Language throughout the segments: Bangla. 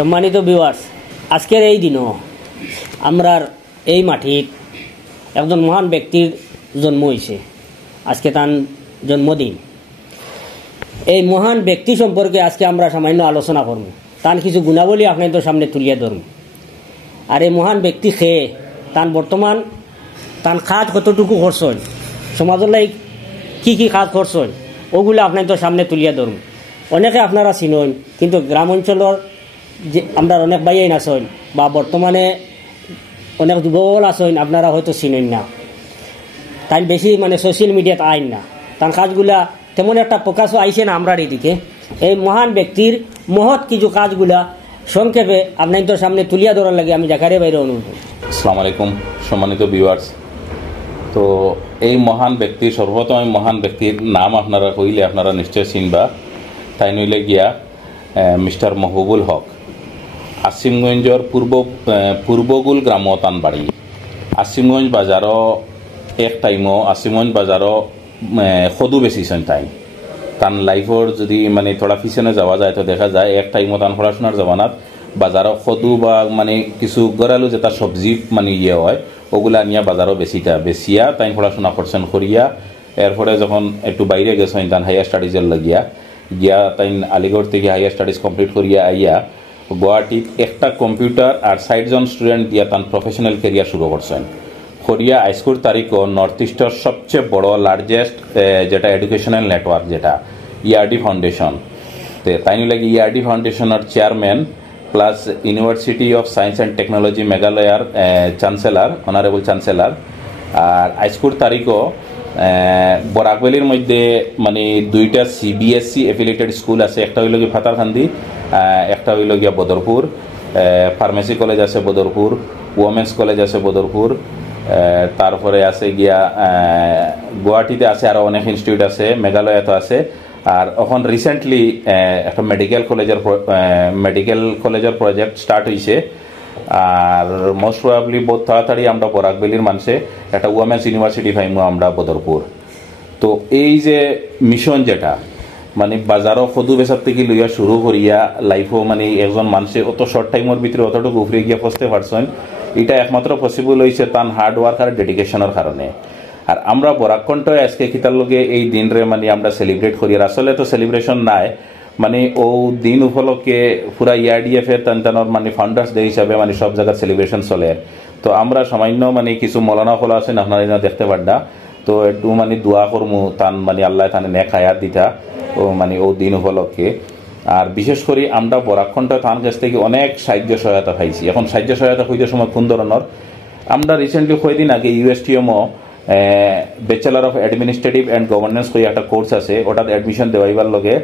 সম্মানিত ভিউয়ার্স, আজকের এই দিনও আমরার এই মাটির একজন মহান ব্যক্তির জন্ম হয়েছে। আজকে তার জন্মদিন। এই মহান ব্যক্তি সম্পর্কে আজকে আমরা সামান্য আলোচনা করব। তার কিছু গুণাবলী আপনাদের সামনে তুলিয়ে ধরব। আর এই মহান ব্যক্তি খেয়ে তার বর্তমান তার কাজ কতটুকু করছেন, সমাজের লাই কী কী কাজ করছেন, ওগুলো আপনাদের সামনে তুলিয়ে ধরব। অনেকে আপনারা চিনেন, কিন্তু গ্রাম অঞ্চলের যে আমরা অনেক বাইন আছেন বা বর্তমানে অনেক যুবক আছেন, আপনারা হয়তো চিনেন না। তাই বেশি সোশ্যাল মিডিয়াতে আইন না, তার কাজগুলা তেমন একটা প্রকাশও আইসে না আমরার এদিকে। এই মহান ব্যক্তির মহৎ কিছু কাজগুলা সংক্ষেপে আপনাদের সামনে তুলিয়া ধরার লাগে আমি জাকারিয়া ভাইয়ের অনুরোধ। আসসালামু আলাইকুম সম্মানিত ভিউয়ার্স। তো এই মহান ব্যক্তি, সর্বপ্রথম এই মহান ব্যক্তির নাম আপনারা কইলে আপনারা নিশ্চয় চিনবা। তাই নইলে গিয়া মিস্টার মহবুবুল হক। আসিমগঞ্জের পূর্বগুল গ্রামও তান বাড়ি। আসিমগঞ্জ বাজারও এক টাইমও আসিমগঞ্জ বাজারও সদু বেচিছেন তাই। তান লাইফর যদি থোড়া পিছনে যাওয়া যায় তো দেখা যায় এক টাইমও তান পড়াশোনার জমানাত বাজারও সদু বা কিছু গড়ালু যেটা সবজি ইয়ে হয় ওগুলা নিয়ে বাজারও বেচিয়া তাই পড়াশোনা করছেন করিয়া। এরপরে যখন একটু বাইরে গেছেন তান হাইয়ার স্টাডিজের লাগিয়া গিয়া তাই আলিগড় থেকে হাইয়ার স্টাডিজ কমপ্লিট করিয়া আইয়া গুয়াহাটিত একটা কম্পিউটার আর 60 জন স্টুডেন্ট দিয়া তার প্রফেশনাল ক্যারিয়ার শুরু করছেন। করিয়া আইস্কুর তারিখও নর্থ ইস্টের সবচেয়ে বড় লার্জেস্ট যেটা এডুকেশনাল নেটওয়ার্ক যেটা ইআরডি ফাউন্ডেশন, তাই লাগে ইআরডি ফাউন্ডেশনের chairman plus university of science and technology মেঘালয়ার চ্যান্সেলার, অনারেবল চ্যান্সেলার। আর আইস্কুর তারিখও বরাকবেলির মধ্যে দুইটা সিবিএসসি এফিলিয়েটেড স্কুল আছে। একটা হইল গিয়ে ফাতারখান্দি, একটা হইল গিয়া বদরপুর। ফার্মেসি কলেজ আছে বদরপুর, ওমেন্স কলেজ আছে বদরপুর। তারপরে আছে গিয়া গুয়াহাটিতে আছে, আরও অনেক ইনস্টিটিউট আছে, মেঘালয়তে আছে। আর এখন রিসেন্টলি একটা মেডিকেল কলেজের প্রজেক্ট স্টার্ট হয়েছে। আর মোস্ট প্রবাবলি বহুত তাড়াতাড়ি আমরা বরাকবেলির মানুষে একটা ওমেন্স ইউনিভার্সিটি পাইমু আমরা বদরপুর। তো এই যে মিশন যেটা বাজারও সদু বেচার থেকে লইয়া শুরু করিয়া লাইফও একজন মানুষে অত শর্ট টাইমের ভিতরে অতটুকু উফরে গিয়া পৌঁছতে পারছেন, এটা একমাত্র পসিবল হয়েছে তার হার্ড ওয়ার্ক আর ডেডিকেশনের কারণে। আর আমরা বরাকণ্ঠ আজকে খিতার লগে এই দিনরে আমরা সেলিব্রেট করি। আর আসলে তো সেলিব্রেশন নাই, ও দিন উপলক্ষে পুরা ইআরডিএফ এর তানটানোর ফাউন্ডার্স ডে হিসাবে সব জায়গায় সেলিব্রেশন চলে। তো আমরা সামান্য কিছু মৌলানা ফলো আছেন আপনারা দেখতে পারডা, তো একটু দোয়া করমু তান আল্লাহ তানে নেক হায়াত দিতা ও ও দিন উপলক্ষে। আর বিশেষ করে আমরা বরাকণ্ঠ তান কাছ থেকে অনেক সাহায্য সহায়তা পাইছি। এখন সাহায্য সহায়তা হইতে সময় কোন ধরনের, আমরা রিসেন্টলি কয়েকদিন আগে ইউএসটিএমও bachelor of administrative and governance করে একটা কোর্স আছে, ওটাতে অ্যাডমিশন দেওয়াইবার লগে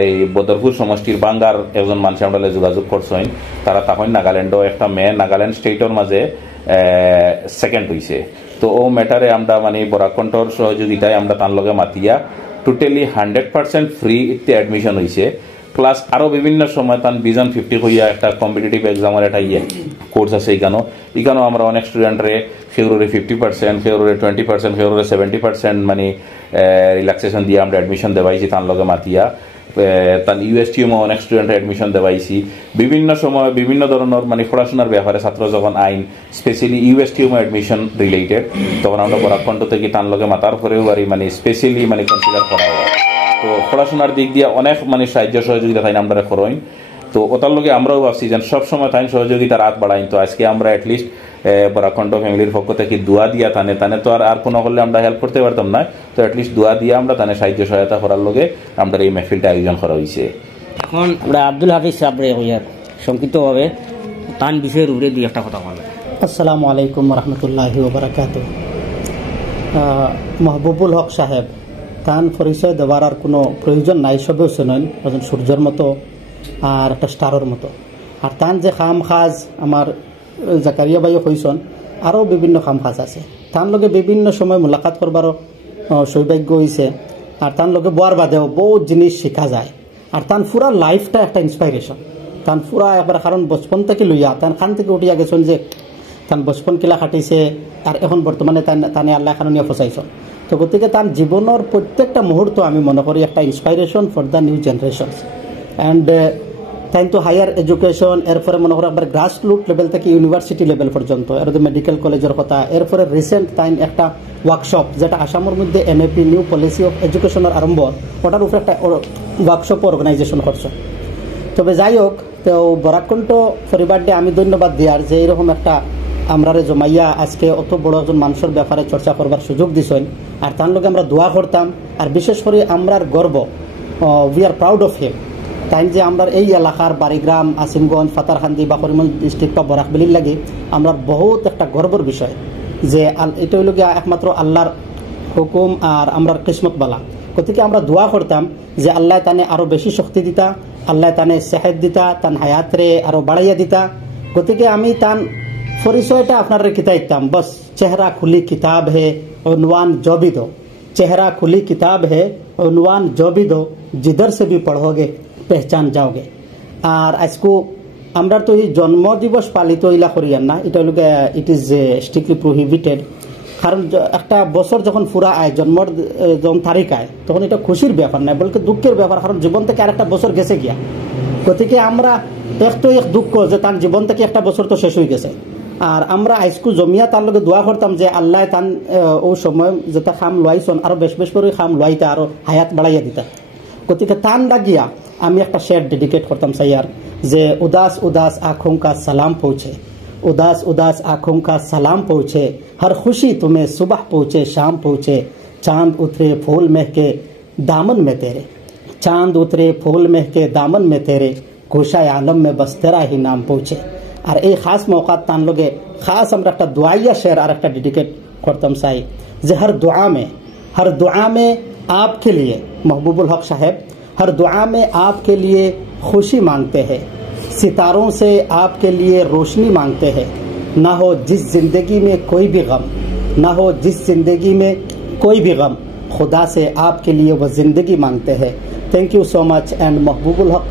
এই বদরপুর সমষ্টির বাঙ্গার একজন মানুষ আমরা যোগাযোগ করছেন। তারা তখন নাগাল্যান্ডও একটা মেয়ে নাগাল্যান্ড স্টেটের মাঝে সেকেন্ড হয়েছে। তো ও ম্যাটারে আমরা বরাকণ্ঠর সহযোগিতায় আমরা তার লগে মাতিয়া টোটালি 100% ফ্রি অ্যাডমিশন হয়েছে। প্লাস আরও বিভিন্ন সময় তার ভিজন 50 হইয়া একটা কম্পিটিটিভ এক্সামের একটা কোর্স আছে। এখানেও আমরা অনেক স্টুডেন্টরে ফেব্রুয়ারি 50%, ফেব্রুয়ারি 20%, ফেব্রুয়ারি 70% রিল্যাক্সেশন দিয়ে আমরা অ্যাডমিশন দেওয়াইছি তার লগে মাতিয়া। তার ইউএসটিএমও অনেক স্টুডেন্টের অ্যাডমিশন দেওয়াইছি। বিভিন্ন সময় বিভিন্ন ধরনের পড়াশোনার ব্যাপারে ছাত্র যখন আইন স্পেশালি ইউএসটিএমও অ্যাডমিশন রিলেটেড, তখন আমরা বরাকণ্ঠ থেকে তার লগে মাতার পরেও বাড়ি স্পেশালি কনসিডার করা হয়। তো পড়াশোনার দিক দিয়ে অনেক সাহায্য সহযোগিতা তাই আমরা করইন। তো ওটার লগে আমরাও ভাবছি যে সবসময় তাই সহযোগিতার হাত বাড়াইন। তো আজকে আমরা অ্যাটলিস্ট বরাকণ্ঠ ফ্যামিলির পক্ষ থেকে দোয়া দিয়া তানে তো আর কোনো হলে আমরা হেল্প করতে পারতাম না। তো অ্যাটলিস্ট দোয়া দিয়ে আমরা তানে সাহায্য সহায়তা করার লগে আমরা এই মেহফিলটা আয়োজন করা হয়েছে। এখন আমরা আব্দুল হাফিজ সাহেবরে হইয়ার সংক্ষিপ্তভাবে তান বিষয়ের উপরে দুই একটা কথা বলবেন। আসসালামু আলাইকুম রহমতুল্লাহি ওয়া বারাকাতুহু। মহবুবুল হক সাহেব তান পরিচয় দেওয়ার আর কোনো প্রয়োজন নাই, সবেও চেনেন, একজন সূর্যের মতো আর একটা স্টারের মতো। আর তান যে খাম খাজ আমার জাকারিয়া ভাইও কইসন, আরও বিভিন্ন খাম খাজ আছে। তার লগে বিভিন্ন সময় মোলাকাত করবারও সৌভাগ্য হয়েছে। আর তার লগে বোয়ার বাদেও বহুত জিনিস শেখা যায়। আর তার পুরা লাইফটা একটা ইন্সপাইরেশন। তার পুরা একবার কারণ বচপন থেকে লইয়া তার খান থেকে উঠিয়া গেছেন যে তার বচপন কিলা খাটিছে, আর এখন বর্তমানে তানে আল্লাহ খান নিয়ে ফসাইছেন। তো গতিকে তার জীবনের প্রত্যেকটা মুহূর্ত আমি মনে করি একটা inspiration for the new generations. And তাই তো হায়ার এডুকেশন, এরপরে মনে করো একবার গ্রাস রুট লেভেল থেকে ইউনিভার্সিটি লেভেল পর্যন্ত, এর মেডিকেল কলেজের কথা, এরপরে রিসেন্ট তাই একটা ওয়ার্কশপ যেটা আসামের মধ্যে NAP নিউ পলিসি অফ এডুকেশনের আরম্ভ, ওটার উপরে একটা ওয়ার্কশপ অর্গানাইজেশন করছে। তবে যাই হোক, তো বরাকণ্ঠ পরিবারটি আমি ধন্যবাদ দিয়ার যে এরকম একটা আমরা জমাইয়া আজকে অত বড় একজন মানুষের ব্যাপারে চর্চা করবার সুযোগ দিছেন, আর তার লগে আমরা দোয়া করতাম। আর বিশেষ করে আমরার গর্ব, we are proud of him, তাই যে আমরা এই এলাকার বাড়িগ্রাম, আসিমগঞ্জ, ফাতারখান্দি বা করিমগঞ্জ ডিস্ট্রিক্ট বা বরাকবেলির লাগে আমরা বহুত একটা গর্বের বিষয় যে এটা হইল গিয়া একমাত্র আল্লাহর হুকুম আর আমরার কিসমত বালা। গতিকে আমরা দোয়া করতাম যে আল্লাহ তানে আরো বেশি শক্তি দিতা, আল্লাহ তানে সেহেদ দিতা, তান হায়াতরে আরো বাড়াইয়া দিতা। গতিকে আমি তান পরিচয়টা আপনার কিতা ইতাম, বস চেহারা খুলি কিতাব হে উনওয়ান जो भी दो, চেহারা খুলি কিতাব হে উনওয়ান जो भी दो, जिधर से भी पढ़ोगे पहचान जाओगे। আর আজকু আমরা তো এই জন্মদিবস পালিত ইলা করিয়ান না, এটা হলো ইট ইজ স্ট্রিক্টলি প্রহিবিটেড। কারণ একটা বছর যখন পুরা আয়, জন্মর যখন তারিখ আয়, তখন এটা খুশির ব্যাপার না, বলকে দুঃখের ব্যাপার, কারণ জীবন থেকে আরেকটা বছর গেছে গিয়া। গতিকে আমরা এক তো এক দুঃখ যে তার জীবন থেকে একটা বছর তো শেষ হয়ে গেছে। আর আমরা আইসকু জমিয়া তার লগে দোয়া করতাম যে আল্লাহ তান ও সময় যেটা খাম লইছন আরো বেশ বেশ করে খাম লইতা, আরো হায়াত বাড়াইয়া দিতা। গতিকে তান লাগিয়া আমি একটা শেয়ার ডেডিকেট করতাম সাইয়ার যে उदास उदास आँखों का सलाम पहुँचे, उदास उदास आँखों का सलाम पहुँचे, हर खुशी तुम्हें सुबह पहुँचे शाम पहुँचे, चांद उतरे फूल महके दामन में तेरे, चांद उतरे फूल महके दामन में तेरे, गोशाए आलम में बस तेरा ही नाम पहुँचे। আর এই খাস মৌকা তান লগে খাস আমরা একটা দোয়াইয়া শেয়ার আর একটা ডেডিকেট করতাম চাই যে हर दुआ में आपके लिए महबूबुल हक साहब, हर दुआ में आपके लिए खुशी मांगते हैं, सितारों से आपके लिए रोशनी मांगते हैं, ना हो जिस जिंदगी में कोई भी गम, ना हो जिस जिंदगी में कोई भी गम, खुदा से आपके लिए वो जिंदगी मांगते हैं। Thank you so much and Mahbubul Haq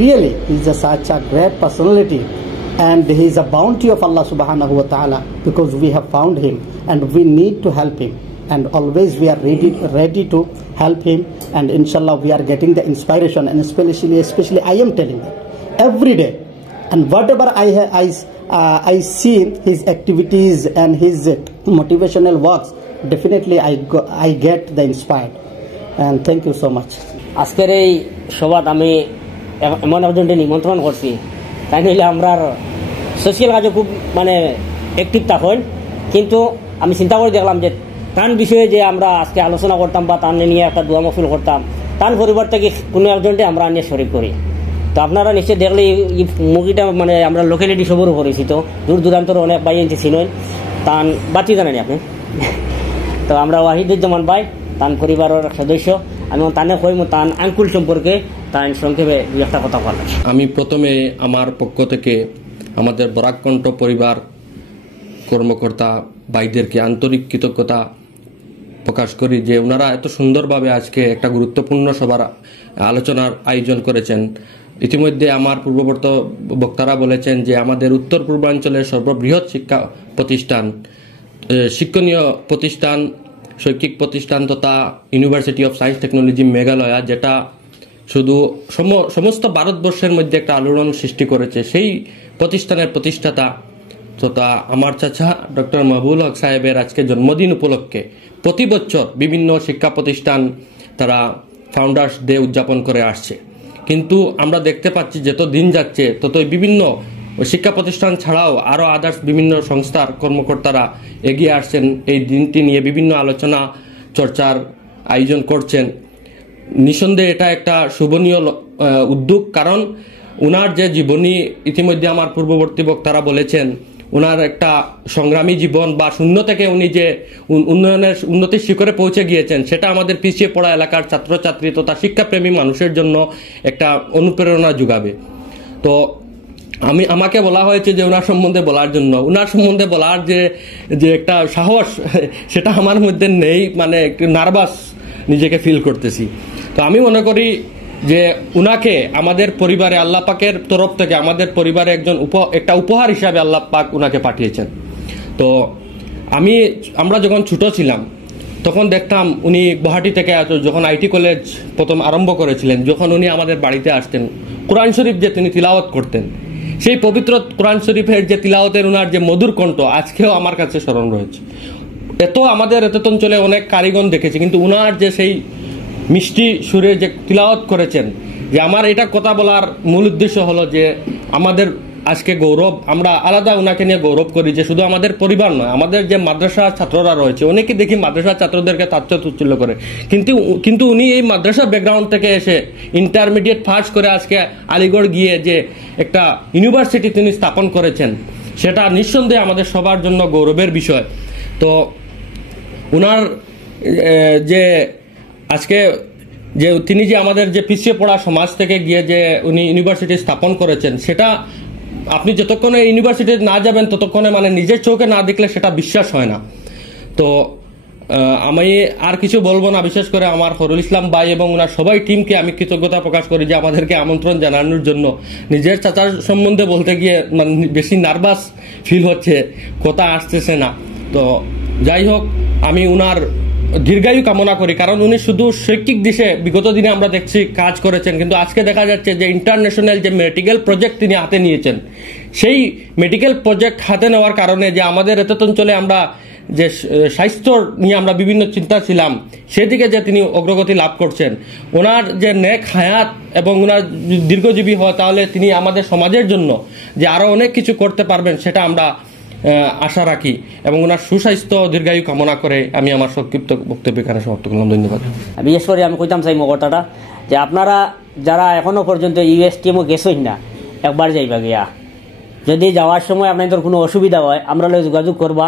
really is such a great personality and he is a bounty of Allah subhanahu wa ta'ala because we have found him and we need to help him, and always we are ready to help him, and inshallah we are getting the inspiration, and especially I am telling that every day, and whatever I see his activities and his motivational works, definitely I get the inspired, and thank you so much. আজকের এই সভাত আমি এমন একজনকে নিমন্ত্রণ করছি, তাই নইলে আমরা সোশ্যাল কাজে খুব মানে অ্যাক্টিভ থাকেন, কিন্তু আমি চিন্তা করে দেখলাম যে তার বিষয়ে যে আমরা আজকে আলোচনা করতাম বা তার নিয়ে একটা দোয়া মাহফিল করতাম, তার পরিবার থেকে কোনো একজনকে আমরা নিয়ে শরীর করি। তো আপনারা নিশ্চয়ই দেখলে এই মুভিটা মানে আমরা লোকালিটি সবরও পরিচিত, দূর দূরান্তর অনেক ভাই এনছি চিনেন, তান বাতি জানেন আপনি। তো আমরা ওয়াহিদুজ্জামান ভাই তার পরিবারের সদস্য, আমি তানে কইম তান আঙ্কুল সম্পর্কে তার সংক্ষেপে একটা কথা বললাম। আমি প্রথমে আমার পক্ষ থেকে আমাদের বরাকণ্ঠ পরিবার কর্মকর্তা ভাইদেরকে আন্তরিক কৃতজ্ঞতা প্রকাশ করি যে ওনারা এত সুন্দরভাবে আজকে একটা গুরুত্বপূর্ণ সভার আলোচনার আয়োজন করেছেন। ইতিমধ্যে আমার পূর্ববর্তী বক্তারা বলেছেন যে আমাদের উত্তর পূর্বাঞ্চলের সর্ববৃহৎ শিক্ষা প্রতিষ্ঠান, শিক্ষণীয় প্রতিষ্ঠান, শৈক্ষিক প্রতিষ্ঠান তথা university of science technology Meghalaya, যেটা শুধু সমস্ত ভারতবর্ষের মধ্যে একটা আলোড়ন সৃষ্টি করেছে, সেই প্রতিষ্ঠানের প্রতিষ্ঠাতা তথা আমার চাচা ডক্টর মাহবুবুল হক সাহেবের আজকে জন্মদিন উপলক্ষে প্রতি বছর বিভিন্ন শিক্ষা প্রতিষ্ঠান তারা ফাউন্ডার্স ডে উদযাপন করে আসছে। কিন্তু আমরা দেখতে পাচ্ছি যত দিন যাচ্ছে ততই বিভিন্ন শিক্ষা প্রতিষ্ঠান ছাড়াও আরও আদার্স বিভিন্ন সংস্থার কর্মকর্তারা এগিয়ে আসছেন, এই দিনটি নিয়ে বিভিন্ন আলোচনা চর্চার আয়োজন করছেন। নিঃসন্দেহে এটা একটা শুভনীয় উদ্যোগ, কারণ ওনার যে জীবনী ইতিমধ্যে আমার পূর্ববর্তী বক্তারা বলেছেন, ওনার একটা সংগ্রামী জীবন বা শূন্য থেকে উনি যে উন্নতির শিখরে পৌঁছে গিয়েছেন, সেটা আমাদের পিছিয়ে পড়া এলাকার ছাত্রছাত্রী তথা শিক্ষাপ্রেমী মানুষের জন্য একটা অনুপ্রেরণা যোগাবে। তো আমাকে বলা হয়েছে যে ওনার সম্বন্ধে বলার জন্য, ওনার সম্বন্ধে বলার যে একটা সাহস সেটা আমার মধ্যে নেই, মানে একটু নার্ভাস নিজেকে ফিল করতেছি। তো আমি মনে করি যে উনাকে আমাদের পরিবারে আল্লাহ পাকের তরফ থেকে আমাদের পরিবারে একটা উপহার হিসাবে আল্লাহ পাক উনাকে পাঠিয়েছেন। তো আমরা যখন ছোট ছিলাম তখন দেখতাম উনি গুয়াহাটি থেকে যখন আইটি কলেজ প্রথম আরম্ভ করেছিলেন, যখন উনি আমাদের বাড়িতে আসতেন কোরআন শরীফ যে তিনি তিলাওয়াত করতেন, সেই পবিত্র কোরআন শরীফের যে তিলাওয়াতের উনার যে মধুর কণ্ঠ আজকেও আমার কাছে স্মরণ রয়েছে। আমাদের এত অঞ্চলে অনেক কারিগণ দেখেছি, কিন্তু উনার যে সেই মিষ্টি সুরে যে তিলাওয়াত করেছেন, যে আমার এটা কথা বলার মূল উদ্দেশ্য হলো যে আমাদের আজকে গৌরব, আমরা আলাদা উনাকে নিয়ে গৌরব করি যে শুধু আমাদের পরিবার নয়, আমাদের যে মাদ্রাসা ছাত্ররা রয়েছে, অনেকে দেখি মাদ্রাসা ছাত্রদেরকে তাচ্ছিল্য করে, কিন্তু উনি এই মাদ্রাসা ব্যাকগ্রাউন্ড থেকে এসে ইন্টারমিডিয়েট পাস করে আজকে আলিগড় গিয়ে যে একটা ইউনিভার্সিটি তিনি স্থাপন করেছেন, সেটা নিঃসন্দেহে আমাদের সবার জন্য গৌরবের বিষয়। তো উনার যে আজকে যে তিনি যে আমাদের যে পিছিয়ে পড়া সমাজ থেকে গিয়ে যে উনি ইউনিভার্সিটি স্থাপন করেছেন, সেটা আপনি যতক্ষণে ইউনিভার্সিটিতে না যাবেন ততক্ষণে মানে নিজের চোখে না দেখলে সেটা বিশ্বাস হয় না। তো আমি আর কিছু বলবো না, বিশেষ করে আমার হরুল ইসলাম ভাই এবং ওনার সবাই টিমকে আমি কৃতজ্ঞতা প্রকাশ করি যে আমাদেরকে আমন্ত্রণ জানানোর জন্য। নিজের চাচার সম্বন্ধে বলতে গিয়ে মানে বেশি নার্ভাস ফিল হচ্ছে, কথা আসতেছে না। তো যাই হোক, আমি উনার দীর্ঘায়ু কামনা করি, কারণ উনি শুধু শৈক্ষিক দিশে বিগত দিনে আমরা দেখছি কাজ করেছেন, কিন্তু আজকে দেখা যাচ্ছে যে ইন্টারন্যাশনাল যে মেডিকেল প্রজেক্ট তিনি হাতে নিয়েছেন, সেই মেডিকেল প্রজেক্ট হাতে নেওয়ার কারণে যে আমাদের এত অঞ্চলে আমরা যে স্বাস্থ্য নিয়ে আমরা বিভিন্ন চিন্তা ছিলাম, সেদিকে যে তিনি অগ্রগতি লাভ করছেন। ওনার যে নেক হায়াত এবং ওনার দীর্ঘজীবী হয়, তাহলে তিনি আমাদের সমাজের জন্য যে আরো অনেক কিছু করতে পারবেন সেটা আমরা আশা রাখি, এবং ওনার সুস্বাস্থ্য দীর্ঘায়ু কামনা করে আমি আমার সংক্ষিপ্ত বক্তব্য এখানে সমাপ্ত করলাম। ধন্যবাদ। বিশেষ করে আমি কইতাম চাই কথাটা যে আপনারা যারা এখনো পর্যন্ত ইউএসটিএমও গেছেন না, একবার যাইবা গিয়া, যদি যাওয়ার সময় আপনাদের কোনো অসুবিধা হয় আমরা যোগাযোগ করবা।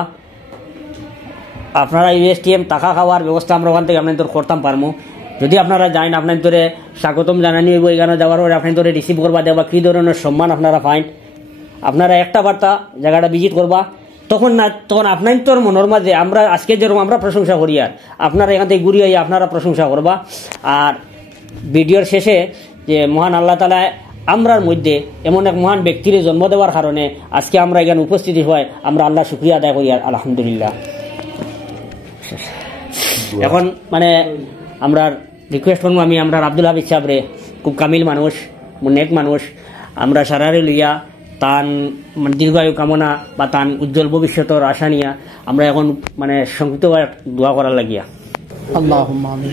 আপনারা ইউএসটিএম টাকা খাওয়ার ব্যবস্থা আমরা ওখান থেকে আপনাদের করতাম পারবো। যদি আপনারা যান, আপনাদের স্বাগতম জানানি হইব, এখানে যাওয়ার পরে আপনাদের রিসিভ করবা, দেবা কী ধরনের সম্মান আপনারা পাইন। আপনারা একটা বার্তা জায়গাটা ভিজিট করবা, তখন আপনার মনের মাঝে আমরা আজকে যেরকম আমরা প্রশংসা করি, আর আপনারা এখান থেকে ঘুরিয়ে আপনারা প্রশংসা করবা। আর ভিডিওর শেষে যে মহান আল্লাহ তাআলা আমরার মধ্যে এমন এক মহান ব্যক্তির জন্ম দেওয়ার কারণে আজকে আমরা এখানে উপস্থিত হয়, আমরা আল্লাহ শুকরিয়া আদায় করি, আলহামদুলিল্লাহ। এখন মানে আমরা রিকোয়েস্ট করবো, আমি আমরা আব্দুল হাবিব সাহেবরে, খুব কামিল মানুষ, নেক মানুষ, আমরা সারারে লইয়া তান মানে দীর্ঘায়ু কামনা বা তান উজ্জ্বল ভবিষ্যতের আশা নিয়া আমরা এখন মানে সংক্ষিপ্ত দোয়া করার লাগিয়া। আল্লাহুম্মা আমিন।